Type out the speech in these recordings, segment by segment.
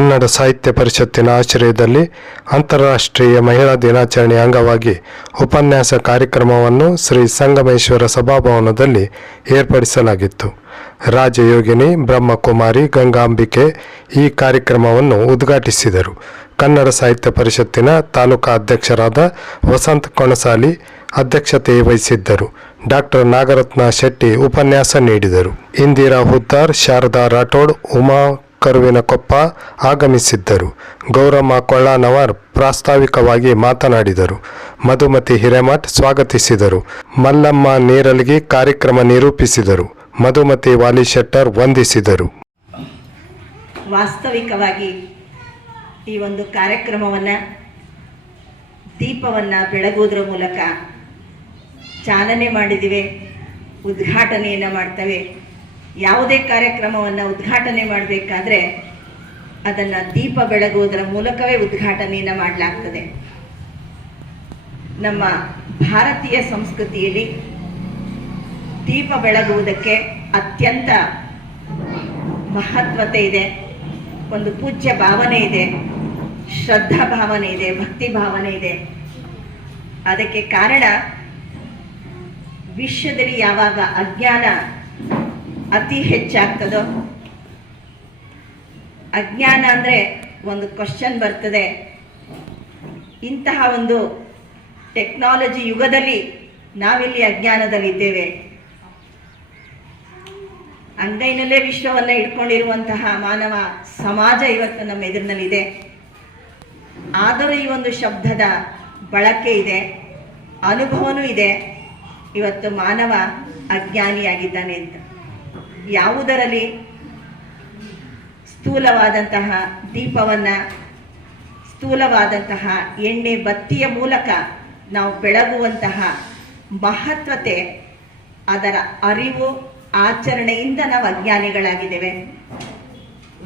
ಕನ್ನಡ ಸಾಹಿತ್ಯ ಪರಿಷತ್ತಿನ ಆಶ್ರಯದಲ್ಲಿ ಅಂತಾರಾಷ್ಟ್ರೀಯ ಮಹಿಳಾ ದಿನಾಚರಣೆ ಅಂಗವಾಗಿ ಉಪನ್ಯಾಸ ಕಾರ್ಯಕ್ರಮವನ್ನು ಶ್ರೀ ಸಂಗಮೇಶ್ವರ ಸಭಾಭವನದಲ್ಲಿ ಏರ್ಪಡಿಸಲಾಗಿತ್ತು. ರಾಜಯೋಗಿನಿ ಬ್ರಹ್ಮಕುಮಾರಿ ಗಂಗಾಂಬಿಕೆ ಈ ಕಾರ್ಯಕ್ರಮವನ್ನು ಉದ್ಘಾಟಿಸಿದರು. ಕನ್ನಡ ಸಾಹಿತ್ಯ ಪರಿಷತ್ತಿನ ತಾಲೂಕಾ ಅಧ್ಯಕ್ಷರಾದ ವಸಂತ ಕೊಣಸಾಲಿ ಅಧ್ಯಕ್ಷತೆ ವಹಿಸಿದ್ದರು. ಡಾಕ್ಟರ್ ನಾಗರತ್ನ ಶೆಟ್ಟಿ ಉಪನ್ಯಾಸ ನೀಡಿದರು. ಇಂದಿರಾ ಹುದ್ದಾರ್, ಶಾರದಾ ರಾಠೋಡ್, ಉಮಾ ಕರುವಿನಕೊಪ್ಪ ಆಗಮಿಸಿದ್ದರು. ಗೌರಮ್ಮ ಕೊಳ್ಳಾನವರ್ ಪ್ರಾಸ್ತಾವಿಕವಾಗಿ ಮಾತನಾಡಿದರು. ಮಧುಮತಿ ಹಿರೇಮಠ್ ಸ್ವಾಗತಿಸಿದರು. ಮಲ್ಲಮ್ಮ ನೀರಲ್ಗಿ ಕಾರ್ಯಕ್ರಮ ನಿರೂಪಿಸಿದರು. ಮಧುಮತಿ ವಾಲಿಶೆಟ್ಟರ್ ವಂದಿಸಿದರು. ವಾಸ್ತವಿಕವಾಗಿ ಈ ಒಂದು ಕಾರ್ಯಕ್ರಮವನ್ನು ದೀಪವನ್ನು ಬೆಳಗುವುದರ ಮೂಲಕ ಚಾಲನೆ ಮಾಡಿದ್ದೀವಿ, ಉದ್ಘಾಟನೆಯನ್ನು ಮಾಡ್ತೇವೆ. ಯಾವುದೇ ಕಾರ್ಯಕ್ರಮವನ್ನು ಉದ್ಘಾಟನೆ ಮಾಡಬೇಕಾದ್ರೆ ಅದನ್ನು ದೀಪ ಬೆಳಗುವುದರ ಮೂಲಕವೇ ಉದ್ಘಾಟನೆಯನ್ನು ಮಾಡಲಾಗ್ತದೆ. ನಮ್ಮ ಭಾರತೀಯ ಸಂಸ್ಕೃತಿಯಲ್ಲಿ ದೀಪ ಬೆಳಗುವುದಕ್ಕೆ ಅತ್ಯಂತ ಮಹತ್ವತೆ ಇದೆ, ಒಂದು ಪೂಜ್ಯ ಭಾವನೆ ಇದೆ, ಶ್ರದ್ಧಾ ಭಾವನೆ ಇದೆ, ಭಕ್ತಿ ಭಾವನೆ ಇದೆ. ಅದಕ್ಕೆ ಕಾರಣ ವಿಶ್ವದಲ್ಲಿ ಯಾವಾಗ ಅಜ್ಞಾನ ಅತಿ ಹೆಚ್ಚಾಗ್ತದೋ, ಅಜ್ಞಾನ ಅಂದರೆ ಒಂದು ಕ್ವಶನ್ ಬರ್ತದೆ, ಇಂತಹ ಒಂದು ಟೆಕ್ನಾಲಜಿ ಯುಗದಲ್ಲಿ ನಾವಿಲ್ಲಿ ಅಜ್ಞಾನದಲ್ಲಿದ್ದೇವೆ, ಅಂಗೈನಲ್ಲೇ ವಿಶ್ವವನ್ನು ಇಟ್ಕೊಂಡಿರುವಂತಹ ಮಾನವ ಸಮಾಜ ಇವತ್ತು ನಮ್ಮ ಎದುರಿನಲ್ಲಿದೆ. ಆದರೂ ಈ ಒಂದು ಶಬ್ದದ ಬಳಕೆ ಇದೆ, ಅನುಭವನೂ ಇದೆ. ಇವತ್ತು ಮಾನವ ಅಜ್ಞಾನಿಯಾಗಿದ್ದಾನೆ ಅಂತ. ಯಾವುದರಲ್ಲಿ ಸ್ಥೂಲವಾದಂತಹ ದೀಪವನ್ನು, ಸ್ಥೂಲವಾದಂತಹ ಎಣ್ಣೆ ಬತ್ತಿಯ ಮೂಲಕ ನಾವು ಬೆಳಗುವಂತಹ ಮಹತ್ವತೆ, ಅದರ ಅರಿವು ಆಚರಣೆಯಿಂದ ನಾವು ಅಜ್ಞಾನಿಗಳಾಗಿದ್ದೇವೆ.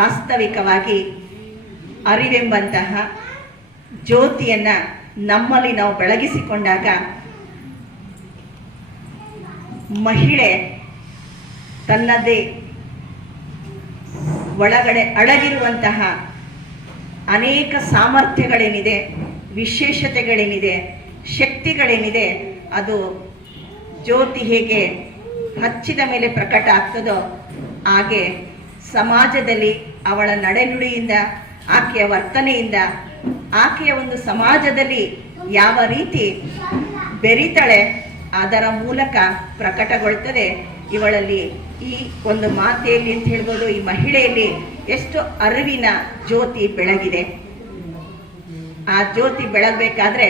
ವಾಸ್ತವಿಕವಾಗಿ ಅರಿವೆಂಬಂತಹ ಜ್ಯೋತಿಯನ್ನು ನಮ್ಮಲ್ಲಿ ನಾವು ಬೆಳಗಿಸಿಕೊಂಡಾಗ ಮಹಿಳೆ ತನ್ನದೇ ಒಳಗಡೆ ಅಡಗಿರುವಂತಹ ಅನೇಕ ಸಾಮರ್ಥ್ಯಗಳೇನಿದೆ, ವಿಶೇಷತೆಗಳೇನಿದೆ, ಶಕ್ತಿಗಳೇನಿದೆ, ಅದು ಜ್ಯೋತಿ ಹೇಗೆ ಹಚ್ಚಿದ ಮೇಲೆ ಪ್ರಕಟ ಆಗ್ತದೋ ಹಾಗೆ ಸಮಾಜದಲ್ಲಿ ಅವಳ ನಡೆನುಡಿಯಿಂದ, ಆಕೆಯ ವರ್ತನೆಯಿಂದ, ಆಕೆಯ ಒಂದು ಸಮಾಜದಲ್ಲಿ ಯಾವ ರೀತಿ ಬೆರಿತಾಳೆ ಅದರ ಮೂಲಕ ಪ್ರಕಟಗೊಳ್ತದೆ. ಇವಳಲ್ಲಿ ಈ ಒಂದು ಮಾತೆಯಲ್ಲಿ ಅಂತ ಹೇಳ್ಬೋದು, ಈ ಮಹಿಳೆಯಲ್ಲಿ ಎಷ್ಟು ಅರಿವಿನ ಜ್ಯೋತಿ ಬೆಳಗಿದೆ. ಆ ಜ್ಯೋತಿ ಬೆಳಗಬೇಕಾದ್ರೆ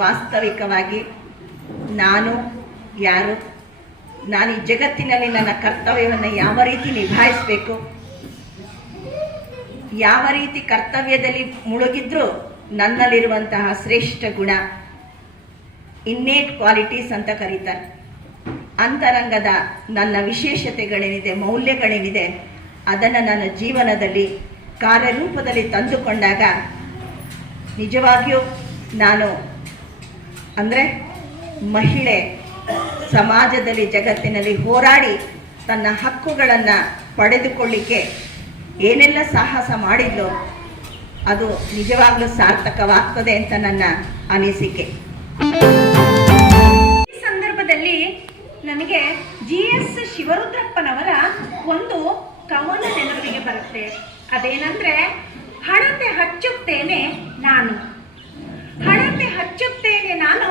ವಾಸ್ತವಿಕವಾಗಿ ನಾನು ಯಾರು, ನಾನು ಈ ಜಗತ್ತಿನಲ್ಲಿ ನನ್ನ ಕರ್ತವ್ಯವನ್ನು ಯಾವ ರೀತಿ ನಿಭಾಯಿಸಬೇಕು, ಯಾವ ರೀತಿ ಕರ್ತವ್ಯದಲ್ಲಿ ಮುಳುಗಿದ್ರೂ ನನ್ನಲ್ಲಿರುವಂತಹ ಶ್ರೇಷ್ಠ ಗುಣ, ಇನ್ನೇಟ್ ಕ್ವಾಲಿಟೀಸ್ ಅಂತ ಕರೀತಾರೆ, ಅಂತರಂಗದ ನನ್ನ ವಿಶೇಷತೆಗಳೇನಿದೆ, ಮೌಲ್ಯಗಳೇನಿದೆ, ಅದನ್ನು ನನ್ನ ಜೀವನದಲ್ಲಿ ಕಾರ್ಯರೂಪದಲ್ಲಿ ತಂದುಕೊಂಡಾಗ ನಿಜವಾಗಿಯೂ ನಾನು ಅಂದರೆ ಮಹಿಳೆ ಸಮಾಜದಲ್ಲಿ, ಜಗತ್ತಿನಲ್ಲಿ ಹೋರಾಡಿ ತನ್ನ ಹಕ್ಕುಗಳನ್ನು ಪಡೆದುಕೊಳ್ಳಿಕ್ಕೆ ಏನೆಲ್ಲ ಸಾಹಸ ಮಾಡಿದ್ಲೋ ಅದು ನಿಜವಾಗ್ಲೂ ಸಾರ್ಥಕವಾಗ್ತದೆ ಅಂತ ನನ್ನ ಅನಿಸಿಕೆ. ಈ ಸಂದರ್ಭದಲ್ಲಿ ನನಗೆ GS ಶಿವರುದ್ರಪ್ಪನವರ ಒಂದು ಕವನ ನೆನಪಿಗೆ ಬರುತ್ತೆ. ಅದೇನಂದ್ರೆ, ಹಣತೆ ಹಚ್ಚುತ್ತೇನೆ ನಾನು, ಹಣತೆ ಹಚ್ಚುತ್ತೇನೆ ನಾನು,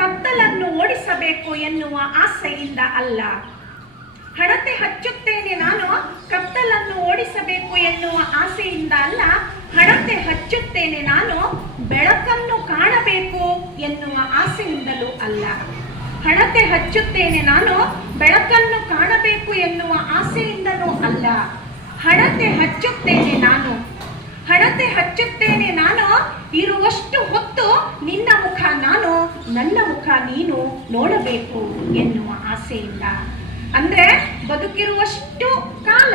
ಕತ್ತಲನ್ನು ಓಡಿಸಬೇಕು ಎನ್ನುವ ಆಸೆಯಿಂದ ಅಲ್ಲ. ಹಣತೆ ಹಚ್ಚುತ್ತೇನೆ ನಾನು, ಕತ್ತಲನ್ನು ಓಡಿಸಬೇಕು ಎನ್ನುವ ಆಸೆಯಿಂದ ಅಲ್ಲ. ಹಣತೆ ಹಚ್ಚುತ್ತೇನೆ ನಾನು, ಬೆಳಕನ್ನು ಕಾಣಬೇಕು ಎನ್ನುವ ಆಸೆಯಿಂದಲೂ ಅಲ್ಲ. ಹಣತೆ ಹಚ್ಚುತ್ತೇನೆ ನಾನು, ಬೆಳಕನ್ನು ಕಾಣಬೇಕು ಎನ್ನುವ ಆಸೆಯಿಂದಲೂ ಅಲ್ಲ. ಹಣತೆ ಹಚ್ಚುತ್ತೇನೆ ನಾನು, ಹಣತೆ ಹಚ್ಚುತ್ತೇನೆ ನಾನು, ಇರುವಷ್ಟು ಹೊತ್ತು ನಿನ್ನ ಮುಖ ನಾನು, ನನ್ನ ಮುಖ ನೀನು ನೋಡಬೇಕು ಎನ್ನುವ ಆಸೆಯಿಂದ. ಅಂದ್ರೆ ಬದುಕಿರುವಷ್ಟು ಕಾಲ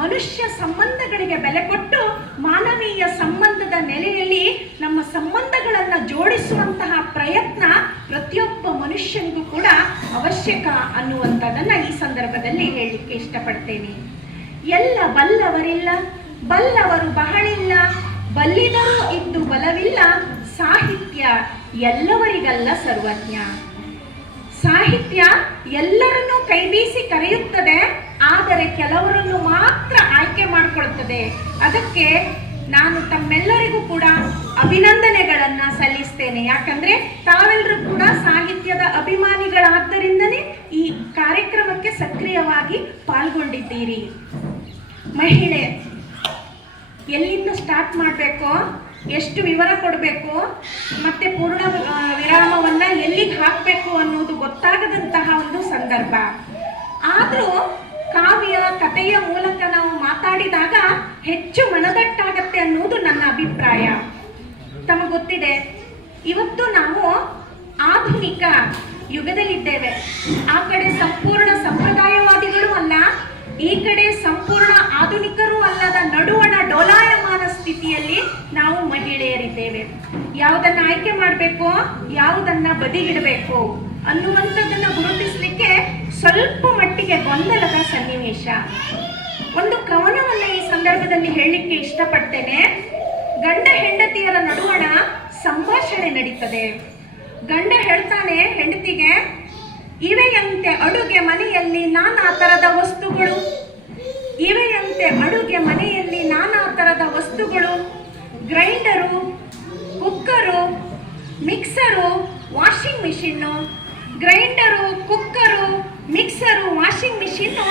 ಮನುಷ್ಯ ಸಂಬಂಧಗಳಿಗೆ ಬೆಲೆ ಕೊಟ್ಟು ಮಾನವೀಯ ಸಂಬಂಧದ ನೆಲೆಯಲ್ಲಿ ನಮ್ಮ ಸಂಬಂಧಗಳನ್ನು ಜೋಡಿಸುವಂತಹ ಪ್ರಯತ್ನ ಪ್ರತಿಯೊಬ್ಬ ಮನುಷ್ಯನಿಗೂ ಕೂಡ ಅವಶ್ಯಕ ಅನ್ನುವಂಥದ್ದನ್ನು ಈ ಸಂದರ್ಭದಲ್ಲಿ ಹೇಳಲಿಕ್ಕೆ ಇಷ್ಟಪಡ್ತೇನೆ. ಎಲ್ಲ ಬಲ್ಲವರಿಲ್ಲ ಬಲ್ಲವರು ಬಹಳಿಲ್ಲ, ಬಲ್ಲಿದರೂ ಇದ್ದು ಬಲವಿಲ್ಲ, ಸಾಹಿತ್ಯ ಎಲ್ಲವರಿಗಲ್ಲ ಸರ್ವಜ್ಞ. ಸಾಹಿತ್ಯ ಎಲ್ಲರನ್ನೂ ಕೈಬೀಸಿ ಕರೆಯುತ್ತದೆ, ಆದರೆ ಕೆಲವರನ್ನು ಮಾತ್ರ ಆಯ್ಕೆ ಮಾಡಿಕೊಳ್ತದೆ. ಅದಕ್ಕೆ ನಾನು ತಮ್ಮೆಲ್ಲರಿಗೂ ಕೂಡ ಅಭಿನಂದನೆಗಳನ್ನ ಸಲ್ಲಿಸ್ತೇನೆ. ಯಾಕಂದ್ರೆ ತಾವೆಲ್ಲರೂ ಕೂಡ ಸಾಹಿತ್ಯದ ಅಭಿಮಾನಿಗಳಾದ್ದರಿಂದನೇ ಈ ಕಾರ್ಯಕ್ರಮಕ್ಕೆ ಸಕ್ರಿಯವಾಗಿ ಪಾಲ್ಗೊಂಡಿದ್ದೀರಿ. ಮಹಿಳೆ ಎಲ್ಲಿಂದ ಸ್ಟಾರ್ಟ್ ಮಾಡಬೇಕು, ಎಷ್ಟು ವಿವರ ಕೊಡಬೇಕು, ಮತ್ತೆ ಪೂರ್ಣ ವಿರಾಮವನ್ನ ಎಲ್ಲಿಗೆ ಹಾಕಬೇಕು ಅನ್ನೋದು ಗೊತ್ತಾಗದಂತಹ ಒಂದು ಸಂದರ್ಭ. ಆದರೂ ಕಾವ್ಯ ಕಥೆಯ ಮೂಲಕ ನಾವು ಮಾತಾಡಿದಾಗ ಹೆಚ್ಚು ಮನದಟ್ಟಾಗತ್ತೆ ಅನ್ನೋದು ನನ್ನ ಅಭಿಪ್ರಾಯ. ತಮಗೆ ಗೊತ್ತಿದೆ, ಇವತ್ತು ನಾವು ಆಧುನಿಕ ಯುಗದಲ್ಲಿದ್ದೇವೆ. ಆ ಕಡೆ ಸಂಪೂರ್ಣ ಸಂಪ್ರದಾಯವಾದಿಗಳು ಅಲ್ಲ, ಈ ಕಡೆ ಸಂಪೂರ್ಣ ಆಧುನಿಕರೂ ಅಲ್ಲದ ನಡುವಣ ಡೋಲಾಯಮಾನ ಸ್ಥಿತಿಯಲ್ಲಿ ನಾವು ಮಹಿಳೆಯರಿದ್ದೇವೆ. ಯಾವುದನ್ನ ಆಯ್ಕೆ ಮಾಡಬೇಕು, ಯಾವುದನ್ನ ಬದಿಗಿಡಬೇಕು ಅನ್ನುವಂಥದ್ದನ್ನ ಗುರುತಿಸಲಿಕ್ಕೆ ಸ್ವಲ್ಪ ಮಟ್ಟಿಗೆ ಗೊಂದಲದ ಸನ್ನಿವೇಶ. ಒಂದು ಕವನವನ್ನ ಈ ಸಂದರ್ಭದಲ್ಲಿ ಹೇಳಲಿಕ್ಕೆ ಇಷ್ಟಪಡ್ತೇನೆ. ಗಂಡ ಹೆಂಡತಿಯರ ನಡುವಣ ಸಂಭಾಷಣೆ ನಡೀತದೆ. ಗಂಡ ಹೇಳ್ತಾನೆ ಹೆಂಡತಿಗೆ, ಇವೆಯಂತೆ ಅಡುಗೆ ಮನೆಯಲ್ಲಿ ನಾನಾ ತರದ ವಸ್ತುಗಳು, ಇವೆಯಂತೆ ಅಡುಗೆ ಮನೆಯಲ್ಲಿ ನಾನಾ ತರದ ವಸ್ತುಗಳು, grinder, cooker, mixer, washing machine, grinder, cooker, mixer, washing machine,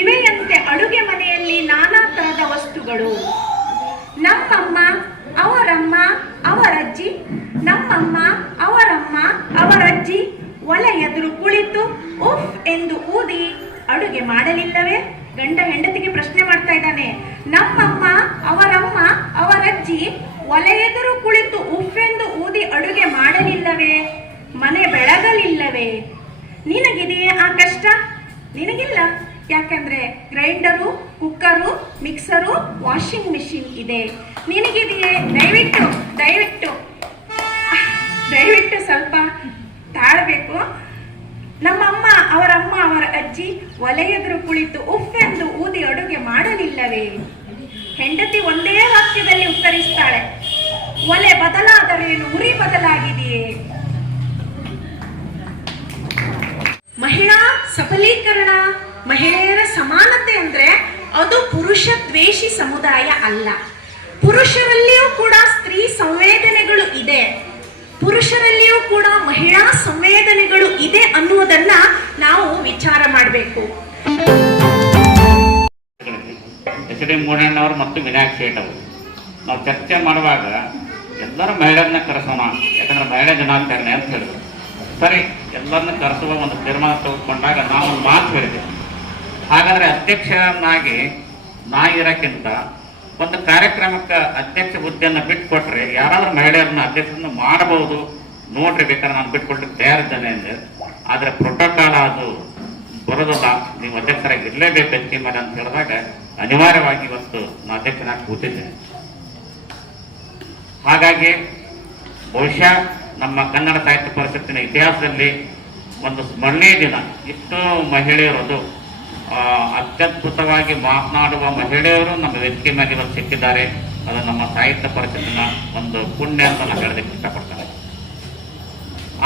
ಇವೆಯಂತೆ ಅಡುಗೆ ಮನೆಯಲ್ಲಿ ನಾನಾ ತರದ ವಸ್ತುಗಳು. ನಮ್ಮಮ್ಮ ಅವರಮ್ಮ ಅವರಜ್ಜಿ, ನಮ್ಮಮ್ಮ ಅವರಮ್ಮ ಅವರಜ್ಜಿ ಒಲೆ ಎದುರು ಕುಳಿತು ಉಫ್ ಎಂದು ಊದಿ ಅಡುಗೆ ಮಾಡಲಿಲ್ಲವೇ? ಗಂಡ ಹೆಂಡತಿಗೆ ಪ್ರಶ್ನೆ ಮಾಡ್ತಾ ಇದ್ದಾನೆ. ನಮ್ಮಮ್ಮ ಅವರಮ್ಮ ಅವರಜ್ಜಿ ಒಲೆ ಎದುರು ಕುಳಿತು ಉಫ್ ಎಂದು ಊದಿ ಅಡುಗೆ ಮಾಡಲಿಲ್ಲವೇ? ಮನೆ ಬೆಳಗಲಿಲ್ಲವೇ? ನಿನಗಿದೆಯೇ ಆ ಕಷ್ಟ? ನಿನಗಿಲ್ಲ. ಯಾಕಂದ್ರೆ grinder, cooker, mixer, washing machine ಇದೆ. ನಿನಗಿದೆಯೇ? ದಯವಿಟ್ಟು ದಯವಿಟ್ಟು ದಯವಿಟ್ಟು ಸ್ವಲ್ಪ ತಾಳ್ಬೇಕು. ನಮ್ಮಮ್ಮ ಅವರಮ್ಮ ಅವರ ಅಜ್ಜಿ ಒಲೆ ಎದುರು ಕುಳಿತು ಉಫ್ ಎಂದು ಊದಿ ಅಡುಗೆ ಮಾಡಲಿಲ್ಲವೇ? ಹೆಂಡತಿ ಒಂದೇ ವಾಕ್ಯದಲ್ಲಿ ಉತ್ತರಿಸ್ತಾಳೆ, ಒಲೆ ಬದಲಾದರೇನು, ಉರಿ ಬದಲಾಗಿದೆಯೇ? ಮಹಿಳಾ ಸಬಲೀಕರಣ, ಮಹಿಳೆಯರ ಸಮಾನತೆ ಅಂದ್ರೆ ಅದು ಪುರುಷ ದ್ವೇಷಿ ಸಮುದಾಯ ಅಲ್ಲ. ಪುರುಷರಲ್ಲಿಯೂ ಕೂಡ ಸ್ತ್ರೀ ಸಂವೇದನೆಗಳು ಇದೆ, ಪುರುಷರಲ್ಲಿಯೂ ಕೂಡ ಮಹಿಳಾ ಸಂವೇದನೆಗಳು ಇದೆ ಅನ್ನುವುದನ್ನ ನಾವು ವಿಚಾರ ಮಾಡಬೇಕು. ಎಚ್ ಡಿ ಮೂಡಣ್ಣವರು ಮತ್ತು ವಿನಾಯಕ್ ಶೇಟ್ ಅವರು ನಾವು ಚರ್ಚೆ ಮಾಡುವಾಗ ಎಲ್ಲರೂ ಮಹಿಳೆಯರನ್ನ ಕರೆಸೋಣ, ಯಾಕಂದ್ರೆ ಮಹಿಳಾ ದಿನಾಚರಣೆ ಅಂತ ಹೇಳಿದ್ರು. ಸರಿ, ಎಲ್ಲರನ್ನ ಕರೆಸುವ ಒಂದು ತೀರ್ಮಾನ ತೆಗೆದುಕೊಂಡಾಗ ನಾವು ಒಂದು ಮಾತು ಹೇಳಿದೆ. ಹಾಗಾದ್ರೆ ಅಧ್ಯಕ್ಷನಾಗಿ ನಾ ಇರೋಕ್ಕಿಂತ ಒಂದು ಕಾರ್ಯಕ್ರಮಕ್ಕೆ ಅಧ್ಯಕ್ಷ ಹುದ್ದೆಯನ್ನು ಬಿಟ್ಟುಕೊಟ್ರೆ ಯಾರಾದ್ರೂ ಮಹಿಳೆಯರನ್ನ ಅಧ್ಯಕ್ಷರನ್ನ ಮಾಡಬಹುದು ನೋಡ್ರಿ, ಬೇಕಾದ್ರೆ ನಾನು ಬಿಟ್ಕೊಳ್ಲಿಕ್ಕೆ ತಯಾರಿದ್ದೇನೆ ಅಂದ್ರೆ. ಆದ್ರೆ ಪ್ರೋಟೋಕಾಲ್ ಅದು ಬರೋದಿಲ್ಲ, ನೀವು ಅಧ್ಯಕ್ಷರಾಗಿ ಇರಲೇಬೇಕು ಹೆಚ್ಚಿನ ಮೇಲೆ ಅಂತ ಹೇಳಿದಾಗ ಅನಿವಾರ್ಯವಾಗಿ ಇವತ್ತು ನಾನು ಅಧ್ಯಕ್ಷನಾಗಿ ಕೂತಿದ್ದೇನೆ. ಹಾಗಾಗಿ ಬಹುಶಃ ನಮ್ಮ ಕನ್ನಡ ಸಾಹಿತ್ಯ ಪರಿಷತ್ತಿನ ಇತಿಹಾಸದಲ್ಲಿ ಒಂದು ಸ್ಮರಣೀಯ ದಿನ. ಇಷ್ಟು ಮಹಿಳೆಯರದು ಅತ್ಯದ್ಭುತವಾಗಿ ಮಾತನಾಡುವ ಮಹಿಳೆಯರು ನಮ್ಮ ವೇದಿಕೆ ಮೇಲೆ ಇವತ್ತು ಸಿಕ್ಕಿದ್ದಾರೆ. ಅದು ನಮ್ಮ ಸಾಹಿತ್ಯ ಪರಿಷತ್ತಿನ ಒಂದು ಪುಣ್ಯ ಅಂತ ನಾನು ಹೇಳೋದಕ್ಕೆ ಇಷ್ಟಪಡ್ತಾರೆ.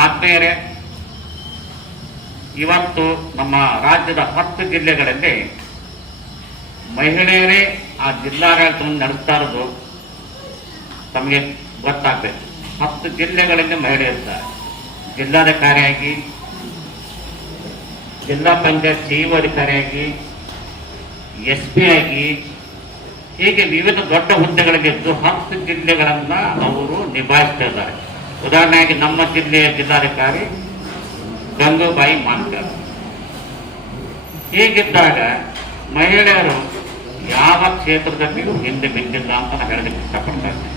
ಆತ್ಮೀಯರೇ, ಇವತ್ತು ನಮ್ಮ ರಾಜ್ಯದ 10 ಜಿಲ್ಲೆಗಳಲ್ಲಿ ಮಹಿಳೆಯರೇ ಆ ಜಿಲ್ಲಾಡಳಿತವನ್ನು ನಡೆಸ್ತಾ ಇರೋದು ತಮಗೆ ಗೊತ್ತಾಗಬೇಕು. 10 ಜಿಲ್ಲೆಗಳಲ್ಲಿ ಮಹಿಳೆಯರಿದ್ದಾರೆ. ಜಿಲ್ಲಾಧಿಕಾರಿಯಾಗಿ, ಜಿಲ್ಲಾ ಪಂಚಾಯತ್ ಸಿಇಒ ಅಧಿಕಾರಿಯಾಗಿ, SP ಆಗಿ, ಹೀಗೆ ವಿವಿಧ ದೊಡ್ಡ ಹುದ್ದೆಗಳಿದ್ದು 10 ಜಿಲ್ಲೆಗಳನ್ನ ಅವರು ನಿಭಾಯಿಸ್ತಾ ಇದ್ದಾರೆ. ಉದಾಹರಣೆಯಾಗಿ ನಮ್ಮ ಜಿಲ್ಲೆಯ ಜಿಲ್ಲಾಧಿಕಾರಿ ಗಂಗೂಬಾಯಿ ಮಾನ್ಕರ್. ಹೀಗಿದ್ದಾಗ ಮಹಿಳೆಯರು ಯಾವ ಕ್ಷೇತ್ರದಲ್ಲಿಯೂ ಹಿಂದೆ ಬಿದ್ದಿಲ್ಲ ಅಂತ ನಾನು ಹೇಳೋದಕ್ಕೆ ಇಷ್ಟಪಡ್ತಾ ಇದ್ದೇನೆ.